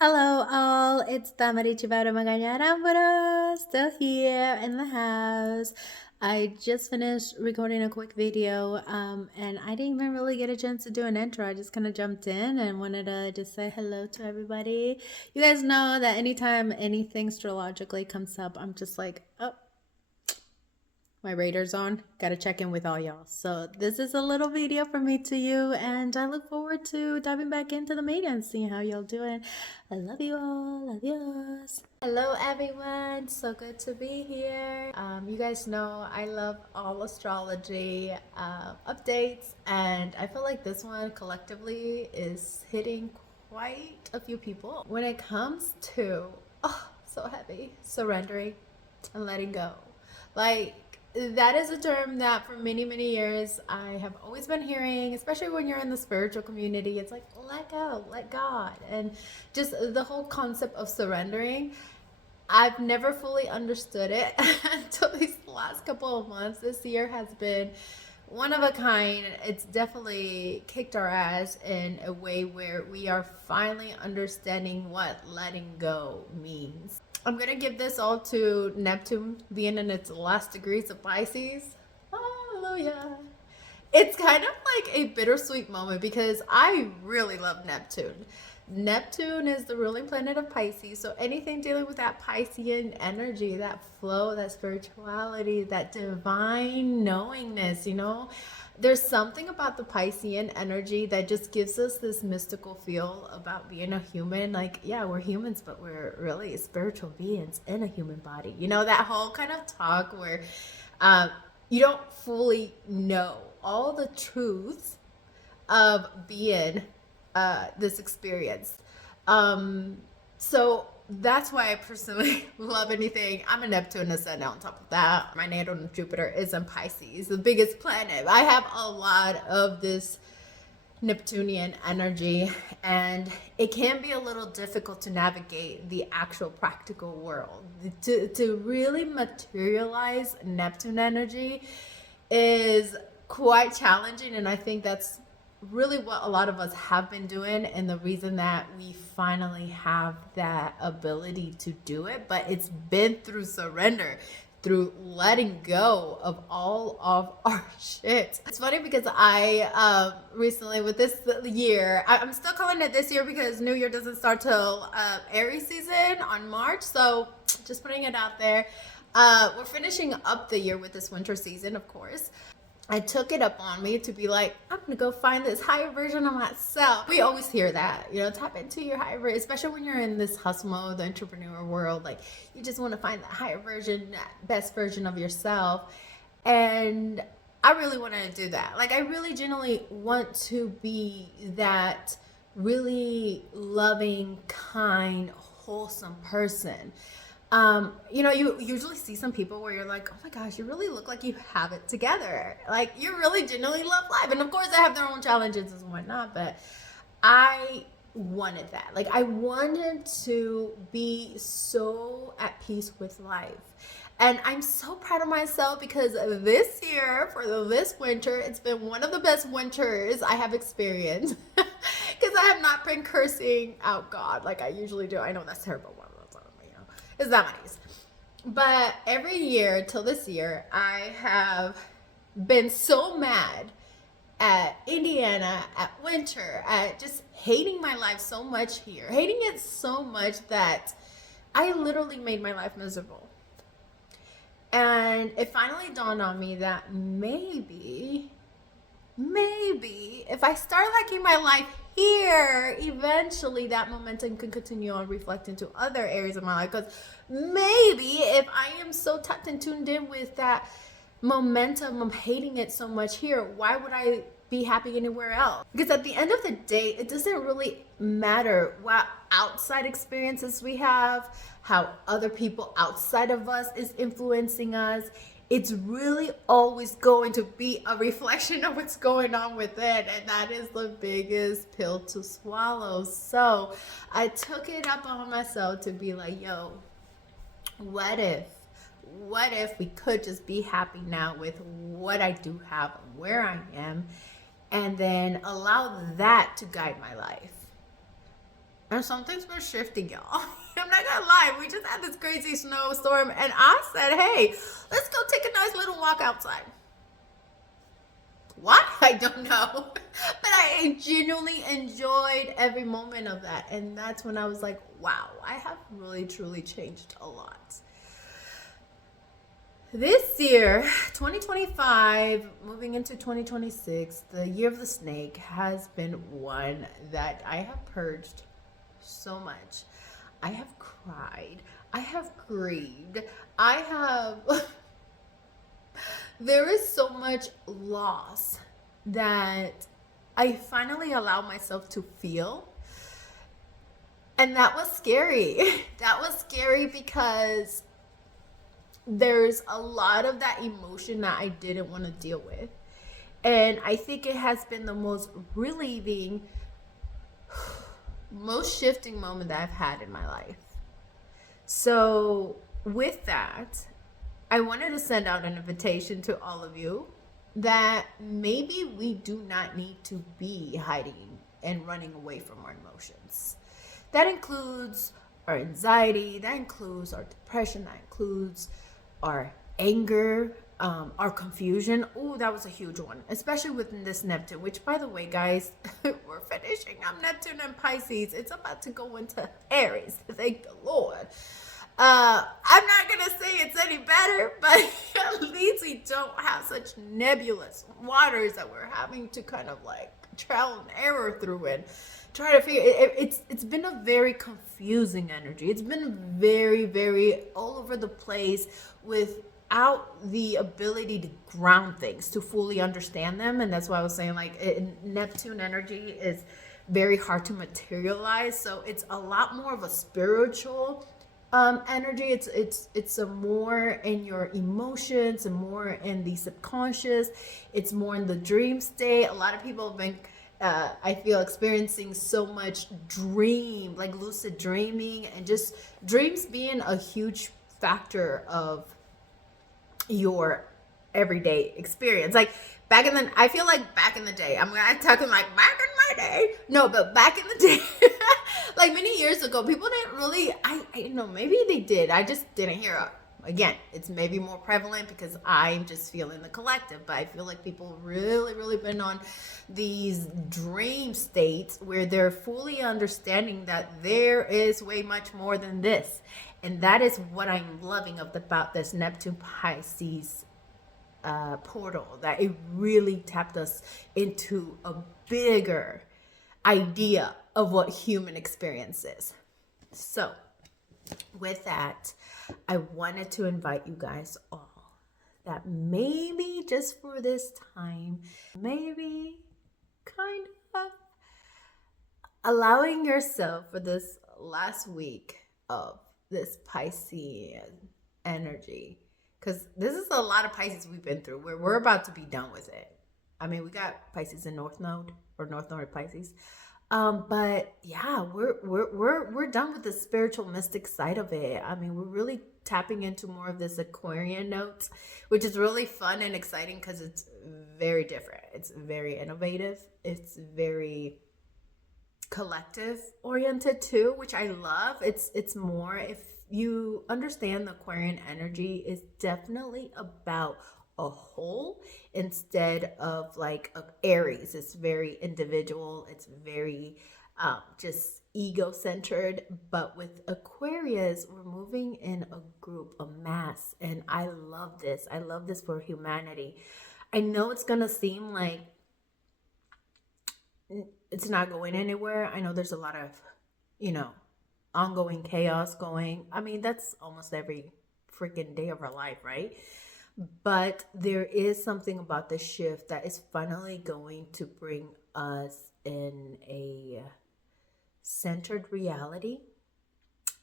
Hello all, it's Tamari Chibaru Maganyarambara, still here in the house. I just finished recording a quick video and I didn't even really get a chance to do an intro. I just kind of jumped in and wanted to just say hello to everybody. You guys know that anytime anything astrologically comes up, I'm just like, oh, my radar's on. Gotta check in with all y'all. So this is a little video from me to you, and I look forward to diving back into the media and seeing how y'all doing. I love you all. Adios. Hello everyone. So good to be here. You guys know I love all astrology updates, and I feel like this one collectively is hitting quite a few people when it comes to, oh, so heavy, surrendering and letting go. Like, that is a term that for many, many years I have always been hearing, especially when you're in the spiritual community. It's like, let go, let God. And just the whole concept of surrendering. I've never fully understood it until these last couple of months. This year has been one of a kind. It's definitely kicked our ass in a way where we are finally understanding what letting go means. I'm going to give this all to Neptune being in its last degrees of Pisces. Hallelujah. It's kind of like a bittersweet moment because I really love Neptune. Neptune is the ruling planet of Pisces, so anything dealing with that Piscean energy, that flow, that spirituality, that divine knowingness, there's something about the Piscean energy that just gives us this mystical feel about being a human. Like, yeah, we're humans, but we're really spiritual beings in a human body. That whole kind of talk where you don't fully know all the truths of being this experience. So that's why I personally love anything. I'm a Neptune ascendant on top of that. My natal Jupiter is in Pisces, the biggest planet. I have a lot of this Neptunian energy, and it can be a little difficult to navigate the actual practical world. To really materialize Neptune energy is quite challenging, and I think that's really what a lot of us have been doing, and the reason that we finally have that ability to do it. But it's been through surrender, through letting go of all of our shit. It's funny because I recently, with this year, I'm still calling it this year because New Year doesn't start till Aries season on March, so just putting it out there. We're finishing up the year with this winter season, of course. I took it up on me to be like, I'm gonna go find this higher version of myself. We always hear that, tap into your higher version, especially when you're in this hustle mode, the entrepreneur world. Like, you just want to find that higher version, that best version of yourself. And I really want to do that. Like, I really genuinely want to be that really loving, kind, wholesome person. You usually see some people where you're like, oh my gosh, you really look like you have it together. Like, you really genuinely love life. And of course, they have their own challenges and whatnot, but I wanted that. Like, I wanted to be so at peace with life. And I'm so proud of myself because this year, for this winter, it's been one of the best winters I have experienced. Because I have not been cursing out God like I usually do. I know that's terrible. It's that nice. But every year till this year, I have been so mad at Indiana, at winter, at just hating my life so much here, hating it so much that I literally made my life miserable. And it finally dawned on me that maybe if I start liking my life here, eventually that momentum can continue on reflecting to other areas of my life. Because maybe if I am so tapped and tuned in with that momentum of hating it so much here, why would I be happy anywhere else? Because at the end of the day, it doesn't really matter what outside experiences we have, how other people outside of us is influencing us. It's really always going to be a reflection of what's going on within, and that is the biggest pill to swallow. So I took it up on myself to be like, yo, what if we could just be happy now with what I do have, where I am, and then allow that to guide my life. And something's been shifting, y'all. I'm not gonna lie, we just had this crazy snowstorm, and I said, hey, let's go take a nice little walk outside. Why? I don't know. But I genuinely enjoyed every moment of that. And that's when I was like, wow, I have really truly changed a lot. This year, 2025, moving into 2026, the year of the snake has been one that I have purged so much. I have cried. I have grieved. I have. There is so much loss that I finally allow myself to feel. And that was scary. That was scary because there's a lot of that emotion that I didn't want to deal with. And I think it has been the most relieving, most shifting moment that I've had in my life. So, with that, I wanted to send out an invitation to all of you that maybe we do not need to be hiding and running away from our emotions. That includes our anxiety, that includes our depression, that includes our anger, our confusion. Oh, that was a huge one, especially within this Neptune, which, by the way, guys, we're finishing up Neptune and Pisces. It's about to go into Aries. Thank the Lord. I'm not gonna say it's any better, but at least we don't have such nebulous waters that we're having to kind of like trial and error through and try to figure it. It's been a very confusing energy. It's been very, very all over the place without the ability to ground things, to fully understand them. And that's why I was saying, like, Neptune energy is very hard to materialize. So it's a lot more of a spiritual energy. It's a more in your emotions and more in the subconscious. It's more in the dream state. A lot of people have been I feel experiencing so much like lucid dreaming, and just dreams being a huge factor of your everyday experience. Like I feel like back in the day, I'm talking like back in my day. No, but back in the day, like many years ago, people didn't really, I know, maybe they did. I just didn't hear it. Again, it's maybe more prevalent because I'm just feeling the collective, but I feel like people really, really been on these dream states where they're fully understanding that there is way much more than this. And that is what I'm loving about this Neptune Pisces portal, that it really tapped us into a bigger idea of what human experience is. So with that, I wanted to invite you guys all that maybe just for this time, maybe kind of allowing yourself for this last week of this Piscean energy, because this is a lot of Pisces we've been through. We're about to be done with it. I mean, we got Pisces in North Node, or North Node Pisces. But yeah, we're done with the spiritual mystic side of it. I mean, we're really tapping into more of this Aquarian notes, which is really fun and exciting because it's very different. It's very innovative. It's very collective oriented too, which I love. It's more, if you understand the Aquarian energy, is definitely about a whole instead of like Aries. It's very individual. It's very just ego-centered. But with Aquarius, we're moving in a group, a mass, and I love this. I love this for humanity. I know it's gonna seem like it's not going anywhere. I know there's a lot of, ongoing chaos going. I mean, that's almost every freaking day of our life, right? But there is something about the shift that is finally going to bring us in a centered reality.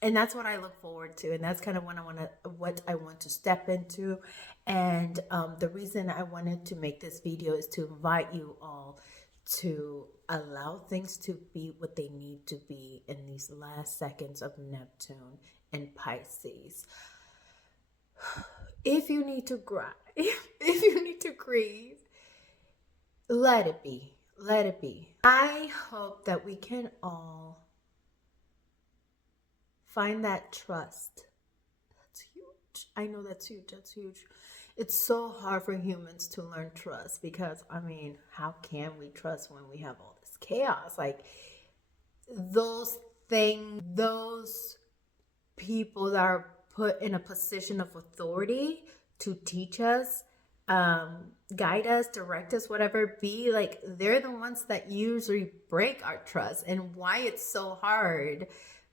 And that's what I look forward to. And that's kind of what I want to step into. And the reason I wanted to make this video is to invite you all to allow things to be what they need to be in these last seconds of Neptune and Pisces. If you need to cry, if you need to grieve, let it be. Let it be. I hope that we can all find that trust. That's huge. I know that's huge. That's huge. It's so hard for humans to learn trust because, I mean, how can we trust when we have all this chaos? Like, those things, those people that are put in a position of authority to teach us, guide us, direct us, whatever it be, like, they're the ones that usually break our trust, and why it's so hard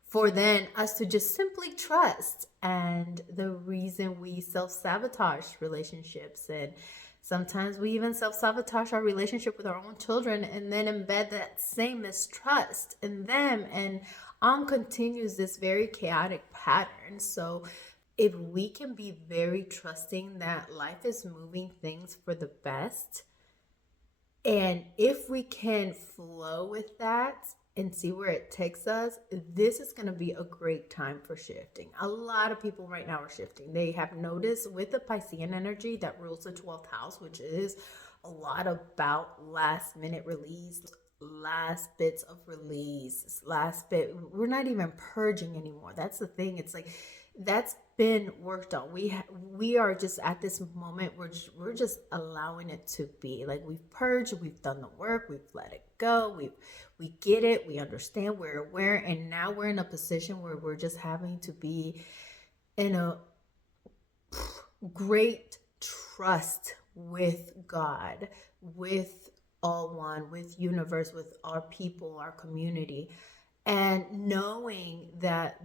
for then us to just simply trust. And the reason we self-sabotage relationships, and sometimes we even self-sabotage our relationship with our own children, and then embed that same mistrust in them, and on continues this very chaotic pattern. So if we can be very trusting that life is moving things for the best, and if we can flow with that and see where it takes us, this is going to be a great time for shifting. A lot of people right now are shifting. They have noticed with the Piscean energy that rules the 12th house, which is a lot about last minute release, last bits of release, last bit. We're not even purging anymore. That's the thing. It's like that's been worked on. We are just at this moment, we're just allowing it to be. Like, we've purged, we've done the work, we've let it go, we get it, we understand, we're aware, and now we're in a position where we're just having to be in a great trust with God, with all one, with universe, with our people, our community, and knowing that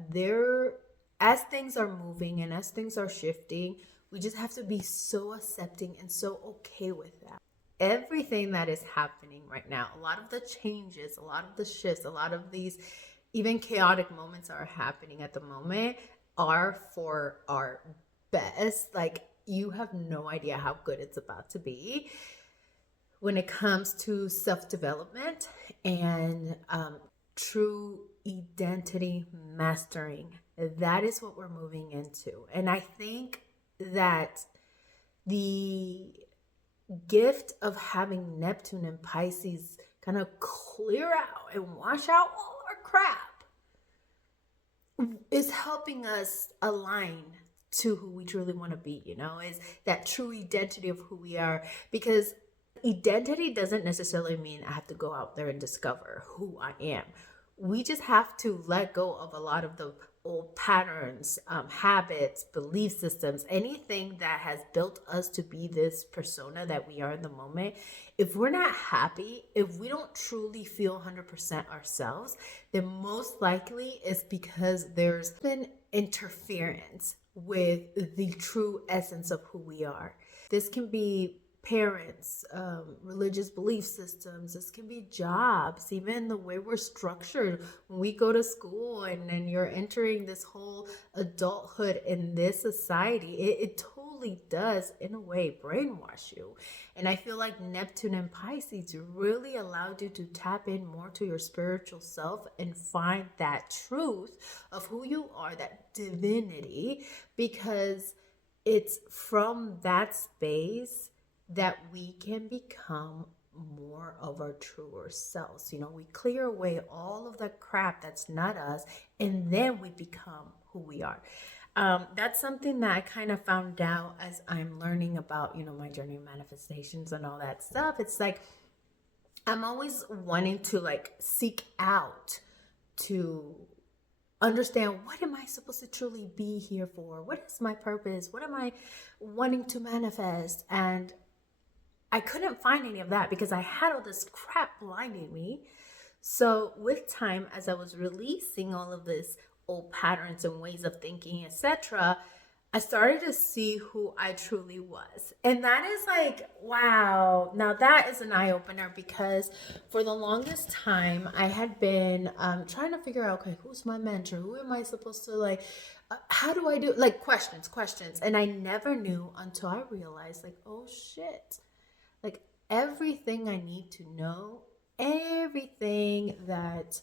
as things are moving and as things are shifting, we just have to be so accepting and so okay with that. Everything that is happening right now, a lot of the changes, a lot of the shifts, a lot of these even chaotic moments are happening at the moment are for our best. Like, you have no idea how good it's about to be when it comes to self-development and true identity mastering. That is what we're moving into. And I think that the gift of having Neptune and Pisces kind of clear out and wash out all our crap is helping us align to who we truly want to be, is that true identity of who we are. Because identity doesn't necessarily mean I have to go out there and discover who I am. We just have to let go of a lot of the old patterns, habits, belief systems, anything that has built us to be this persona that we are in the moment. If we're not happy, if we don't truly feel 100% ourselves, then most likely it's because there's been interference with the true essence of who we are. This can be parents, religious belief systems, this can be jobs, even the way we're structured when we go to school, and then you're entering this whole adulthood in this society. It totally does, in a way, brainwash you. And I feel like Neptune and Pisces really allowed you to tap in more to your spiritual self and find that truth of who you are, that divinity, because it's from that space that we can become more of our truer selves. We clear away all of the crap that's not us, and then we become who we are. That's something that I kind of found out as I'm learning about, my journey of manifestations and all that stuff. It's like, I'm always wanting to seek out to understand, what am I supposed to truly be here for? What is my purpose? What am I wanting to manifest? And I couldn't find any of that because I had all this crap blinding me. So with time, as I was releasing all of this old patterns and ways of thinking, etc., I started to see who I truly was. And that is like, wow. Now that is an eye-opener, because for the longest time I had been trying to figure out, okay, who's my mentor? Who am I supposed to how do I do questions. And I never knew until I realized, oh shit. Everything I need to know, everything that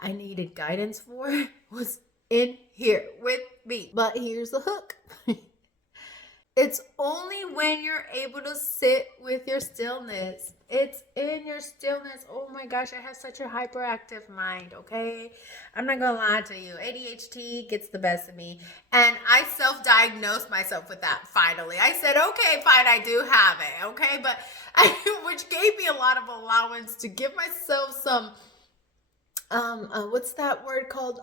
I needed guidance for was in here with me. But here's the hook. It's only when you're able to sit with your stillness. It's in your stillness. Oh my gosh, I have such a hyperactive mind, okay? I'm not gonna lie to you. ADHD gets the best of me. And I self diagnosed myself with that finally. I said, okay, fine, I do have it, okay? But which gave me a lot of allowance to give myself some what's that word called,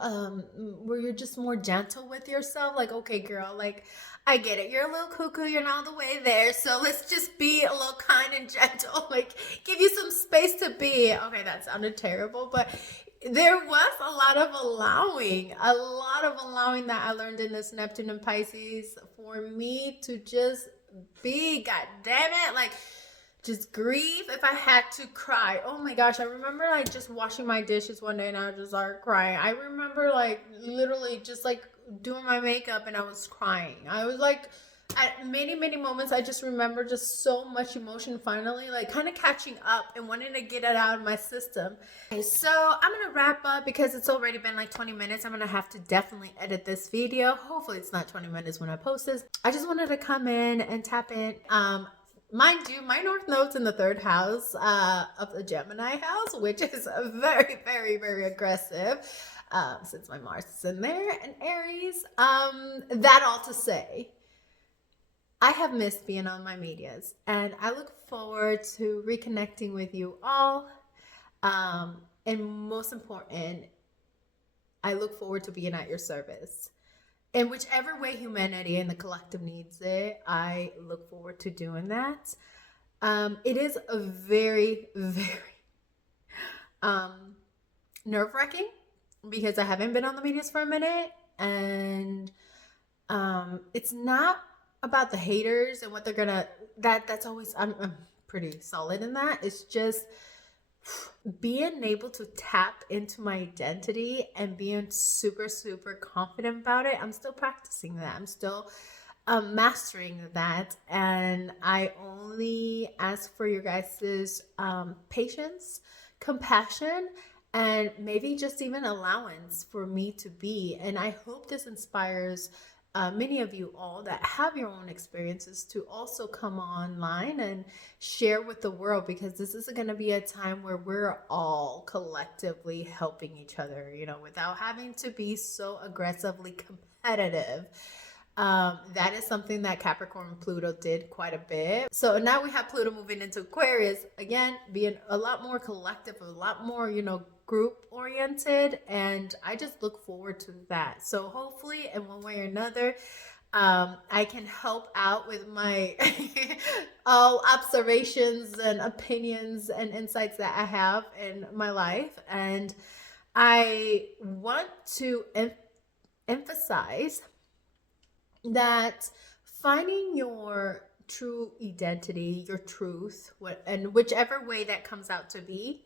where you're just more gentle with yourself, like, okay girl, like, I get it, you're a little cuckoo, you're not all the way there, so let's just be a little kind and gentle, like, give you some space to be. Okay, that sounded terrible, but there was a lot of allowing that I learned in this Neptune and Pisces, for me to just be, god damn it, like, just grieve. If I had to cry, oh my gosh, I remember like just washing my dishes one day and I just started crying. I remember like literally just like doing my makeup and I was crying. I was like, at many moments, I just remember just so much emotion finally like kind of catching up and wanting to get it out of my system. Okay, so I'm gonna wrap up because it's already been like 20 minutes. I'm gonna have to definitely edit this video. Hopefully it's not 20 minutes when I post this. I just wanted to come in and tap in. Mind you, my North Node's in the third house of the Gemini house, which is very aggressive, since my Mars is in there, and Aries. That all to say, I have missed being on my medias, and I look forward to reconnecting with you all. And most important, I look forward to being at your service. In whichever way humanity and the collective needs it, I look forward to doing that. It is a very nerve-wracking because I haven't been on the medias for a minute, and it's not about the haters and what they're gonna. That's always I'm pretty solid in that. It's just being able to tap into my identity and being super confident about it. I'm still practicing that. I'm still mastering that, and I only ask for your guys's patience, compassion, and maybe just even allowance for me to be. And I hope this inspires many of you all that have your own experiences to also come online and share with the world, because this is going to be a time where we're all collectively helping each other, you know, without having to be so aggressively competitive. That is something that Capricorn Pluto did quite a bit. So now we have Pluto moving into Aquarius, again, being a lot more collective, a lot more, you know, group oriented, and I just look forward to that. So hopefully in one way or another, I can help out with my all observations and opinions and insights that I have in my life. And I want to emphasize that finding your true identity, your truth, and whichever way that comes out to be,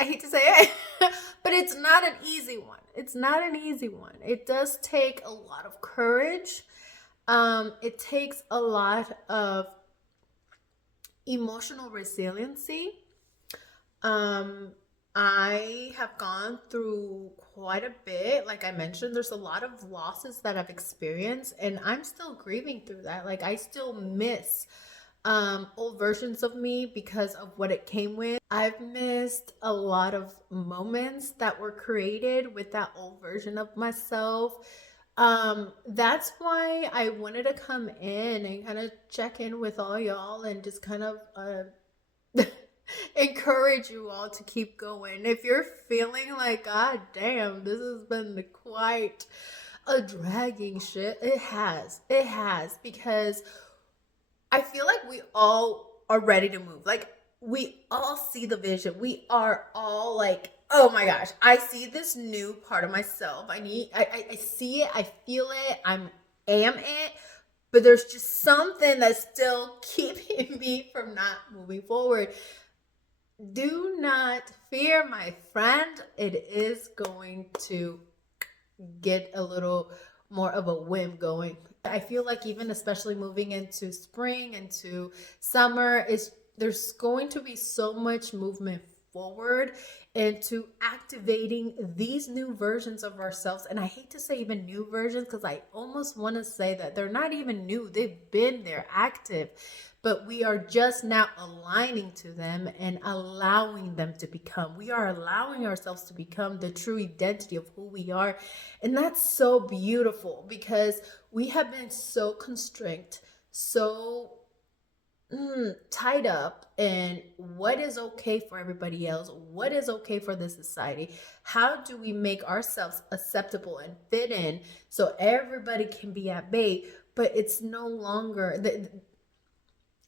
I hate to say it, but it's not an easy one. It's not an easy one. It does take a lot of courage. It takes a lot of emotional resiliency. I have gone through quite a bit. Like I mentioned, there's a lot of losses that I've experienced, and I'm still grieving through that. Like I still miss old versions of me because of what it came with. I've missed a lot of moments that were created with that old version of myself. That's why I wanted to come in and kind of check in with all y'all and just kind of encourage you all to keep going. If you're feeling like, god damn, this has been quite a dragging shit, it has, because I feel like we all are ready to move. Like we all see the vision. We are all like, oh my gosh, I see this new part of myself. I see it, I feel it, am it, but there's just something that's still keeping me from not moving forward. Do not fear, my friend. It is going to get a little more of a whim going. I feel like even especially moving into spring, into summer, there's going to be so much movement forward into activating these new versions of ourselves. And I hate to say even new versions, because I almost want to say that they're not even new. They've been there, active, but we are just now aligning to them and allowing them to become. We are allowing ourselves to become the true identity of who we are. And that's so beautiful, because we have been so constrained, so tied up in what is okay for everybody else, what is okay for the society. How do we make ourselves acceptable and fit in so everybody can be at bay? But it's no longer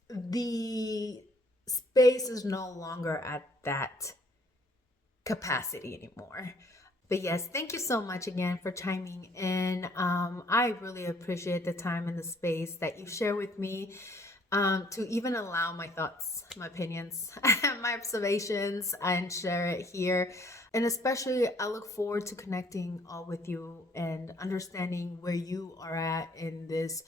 the space is no longer at that capacity anymore. But yes, thank you so much again for chiming in. I really appreciate the time and the space that you share with me, to even allow my thoughts, my opinions, my observations, and share it here. And especially, I look forward to connecting all with you and understanding where you are at in this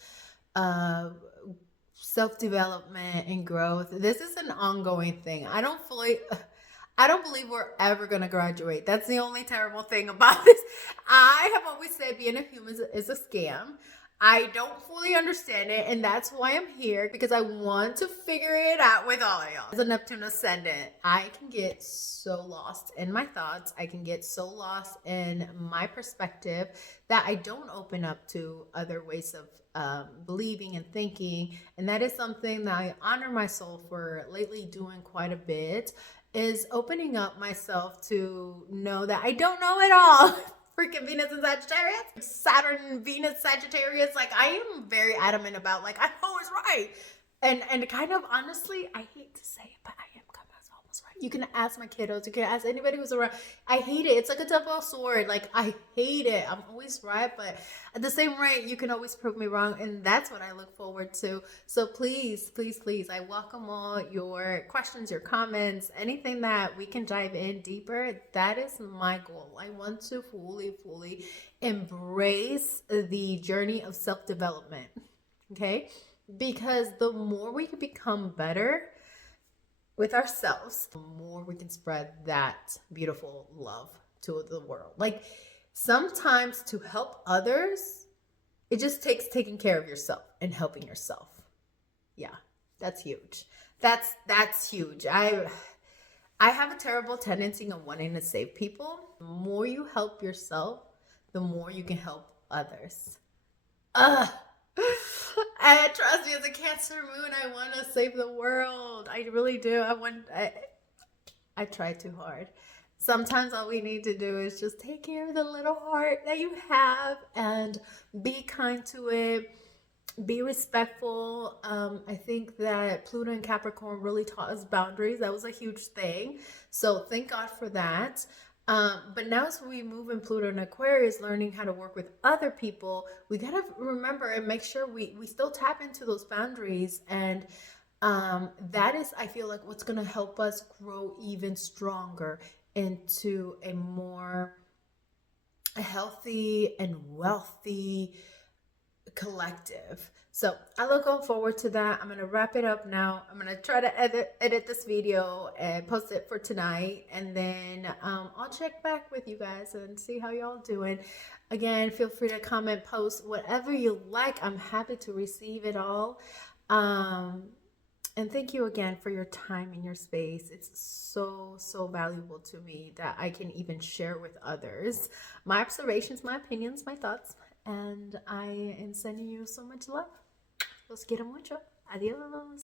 self-development and growth. This is an ongoing thing. I don't believe we're ever going to graduate. That's the only terrible thing about this. I have always said being a human is a scam. I don't fully understand it, and that's why I'm here, because I want to figure it out with all of y'all. As a Neptune ascendant, I can get so lost in my thoughts. I can get so lost in my perspective that I don't open up to other ways of believing and thinking. And that is something that I honor my soul for lately doing quite a bit, is opening up myself to know that I don't know it all. Freaking Venus and Sagittarius, Saturn, Venus, Sagittarius. Like, I am very adamant about, like, I know it's right. And kind of honestly, I hate to say it, but I am kind of almost right. You can ask my kiddos, you can ask anybody who's around. I hate it. It's like a double sword. Like, I hate it. I'm always right, but at the same rate, you can always prove me wrong. And that's what I look forward to. So please, please, please, I welcome all your questions, your comments, anything that we can dive in deeper. That is my goal. I want to fully, fully embrace the journey of self-development. Okay? Because the more we can become better with ourselves, the more we can spread that beautiful love to the world. Like, sometimes to help others, it just takes taking care of yourself and helping yourself. Yeah, that's huge. That's huge. I have a terrible tendency of wanting to save people. The more you help yourself, the more you can help others. And trust me, as a Cancer moon, I want to save the world. I really do. I try too hard. Sometimes all we need to do is just take care of the little heart that you have and be kind to it. Be respectful. I think that Pluto and Capricorn really taught us boundaries. That was a huge thing. So thank God for that. But now as we move in Pluto and Aquarius, learning how to work with other people, we got to remember and make sure we still tap into those boundaries. And that is, I feel like, what's going to help us grow even stronger into a more healthy and wealthy collective. So I look forward to that. I'm going to wrap it up now. I'm going to try to edit this video and post it for tonight. And then I'll check back with you guys and see how y'all doing. Again, feel free to comment, post, whatever you like. I'm happy to receive it all. And thank you again for your time and your space. It's so, so valuable to me that I can even share with others my observations, my opinions, my thoughts. And I am sending you so much love. Los quiero mucho. Adiós.